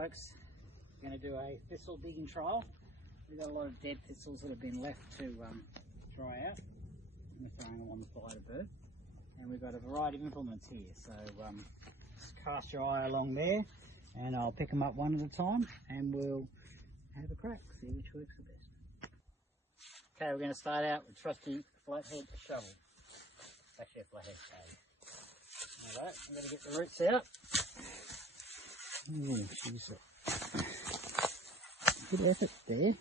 folks. We're going to do a thistle digging trial. We've got a lot of dead thistles that have been left to dry out. I'm going to throw them on the spider bird. And we've got a variety of implements here. So just cast your eye along there and I'll pick them up one at a time and we'll have a crack, see which works the best. Okay, we're going to start out with trusty flathead shovel. Actually a flathead spade. Alright, I'm going to get the roots out. Oh, she's a good effort there.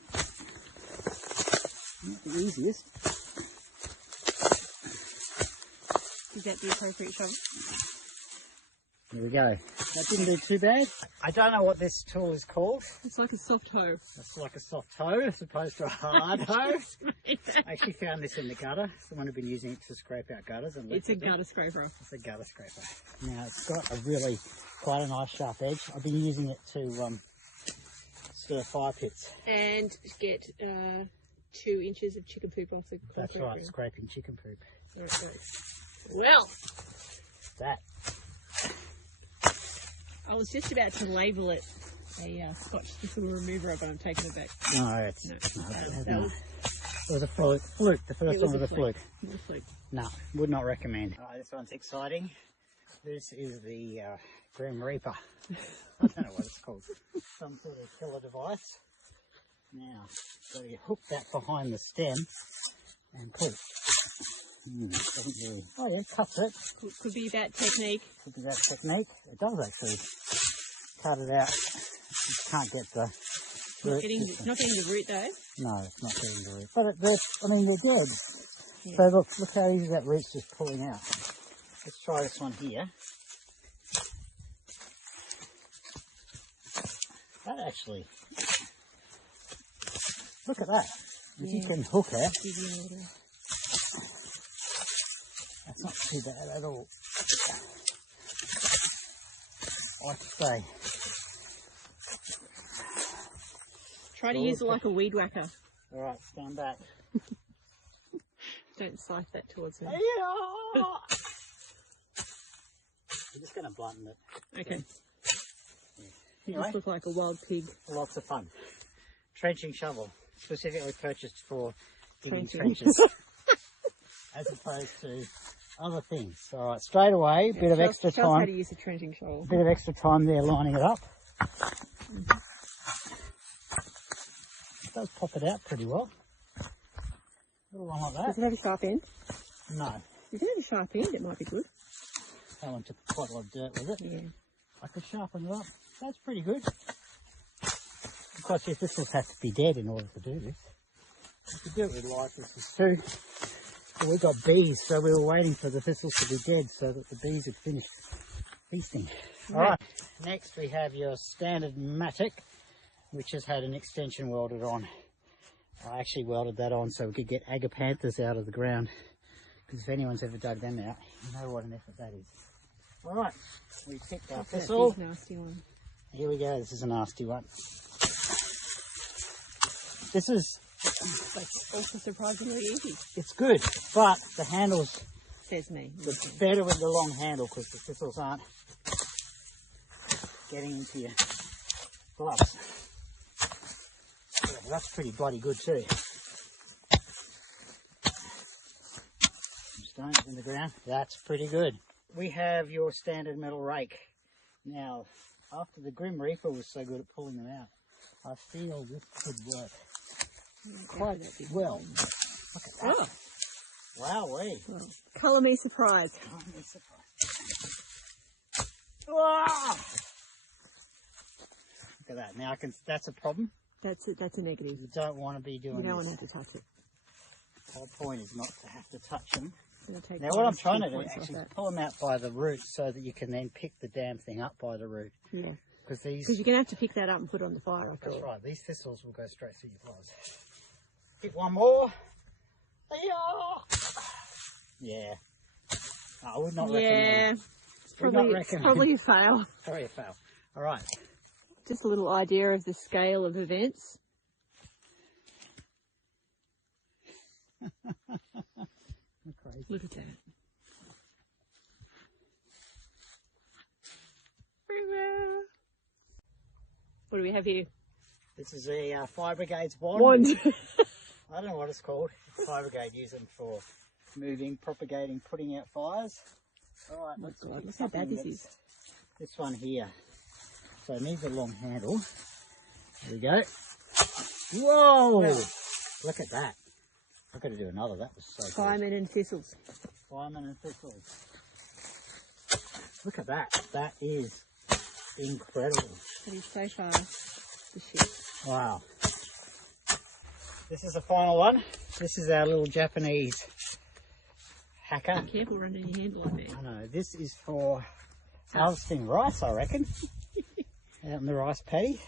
Not the easiest. Is that the appropriate shovel? There we go. That didn't do too bad. I don't know what this tool is called. It's like a soft hoe. It's like a soft hoe as opposed to a hard hoe. I actually found this in the gutter. Someone had been using it to scrape out gutters. And it's a gutter scraper. It's a gutter scraper. Now it's got a really quite a nice sharp edge. I've been using it to stir fire pits. And get 2 inches of chicken poop off the concrete. That's right, scraping chicken poop. There it goes. Well, that. I was just about to label it a Scotch thistle remover, but I'm taking it back. No, it was a fluke. The first one was a fluke. No, would not recommend. Alright, this one's exciting. This is the Grim Reaper. I don't know what it's called. Some sort of killer device. Now, so you hook that behind the stem and pull. Doesn't really. Oh yeah, cuts it. Could be that technique. Could be that technique. It does actually cut it out. You can't get the root. Not getting the root though. No, it's not getting the root. But they're dead. Yeah. So look how easy that root's just pulling out. Let's try this one here. That actually, look at that. If you can hook it. That's not too bad at all. Like I say. Try to use it like a weed whacker. Alright, stand back. Don't slice that towards me. Yeah. I'm just going to blunt it. Okay. Yeah. You Anyway, just look like a wild pig. lots of fun. Trenching shovel, specifically purchased for digging trenches. As opposed to other things. Alright, straight away, Yeah, bit of extra Tell us how time. to use a trenching shovel. Bit of extra time there lining it up. It does pop it out pretty well. A little one like that. Does it have a sharp end? No. If it had a sharp end, it might be good. That one took quite a lot of dirt with it. Yeah. I could sharpen it up. That's pretty good. Of course, your thistles have to be dead in order to do this. You could do it with live thistles too. But we got bees, so we were waiting for the thistles to be dead so that the bees had finished feasting. Alright, next we have your standard mattock, which has had an extension welded on. I actually welded that on so we could get agapanthus out of the ground. Because if anyone's ever dug them out, you know what an effort that is. Alright, we picked our thistle. Nasty one. Here we go, this is a nasty one. This is... That's also surprisingly easy. It's good, but the handles, Says me. it's better with the long handle because the thistles aren't getting into your gloves. Yeah, that's pretty bloody good too. Some stones in the ground, that's pretty good. We have your standard metal rake. Now, after the Grim Reaper was so good at pulling them out, I feel this could work quite well. Look at that. Oh. Wowee. Well, colour me surprised. Look at that. Now that's a problem. That's a negative. You don't want to be doing this. You don't want to have to touch it. The whole point is not to have to touch them. Take Now what I'm trying to do is actually pull them out by the root so that you can then pick the damn thing up by the root. Yeah. Because you're going to have to pick that up and put it on the fire. That's right. These thistles will go straight through your gloves. Pick one more. Yeah. No, I would not recommend. It's probably a fail. Probably a fail. All right. Just a little idea of the scale of events. Crazy. Look at that. What do we have here? This is a Fire Brigade's wand. Wand. I don't know what it's called. Fire Brigade use them for moving, propagating, putting out fires. Alright, Oh let's God, pick look how bad this something is. This one here. So it needs a long handle. There we go. Whoa! Wow. Look at that. I've got to do another. That was so good. Fireman and thistles. Fireman and thistles. Look at that. That is incredible. That is so far the shit. Wow. This is the final one. This is our little Japanese hacker. Be careful running your handle up there. I know. This is for harvesting rice, I reckon. Out in the rice paddy.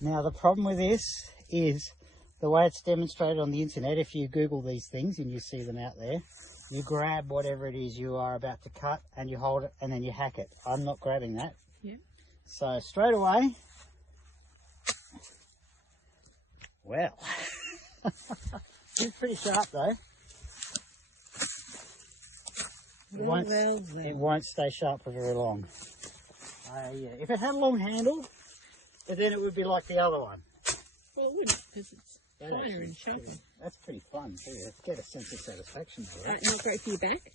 Now the problem with this is the way it's demonstrated on the internet. If you Google these things and you see them out there, you grab whatever it is you are about to cut and you hold it and then you hack it. I'm not grabbing that. Yeah. So straight away, well, it's pretty sharp though. It won't stay sharp for very long. Yeah. If it had a long handle, then it would be like the other one. Well, it wouldn't, because it's That finer actually and sharper. That's pretty fun too. Let's get a sense of satisfaction out of that. Not great for your back.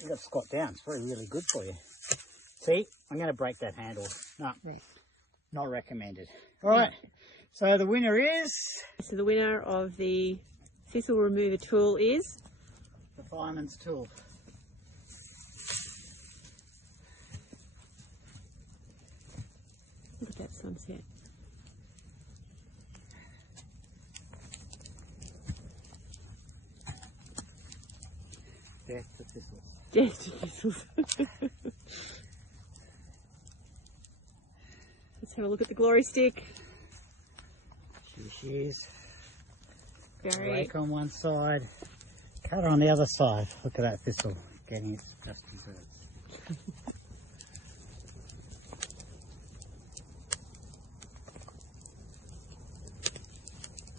You've got to squat down. It's really good for you. See, I'm going to break that handle. No, Right. not recommended. All right. So the winner is So the winner of the thistle remover tool is? the fireman's tool. Look at that sunset. Death to thistles. Death to thistles. Let's have a look at the glory stick. Here she is. Very. Rake on one side, cut on the other side. Look at that thistle getting its dusty birds.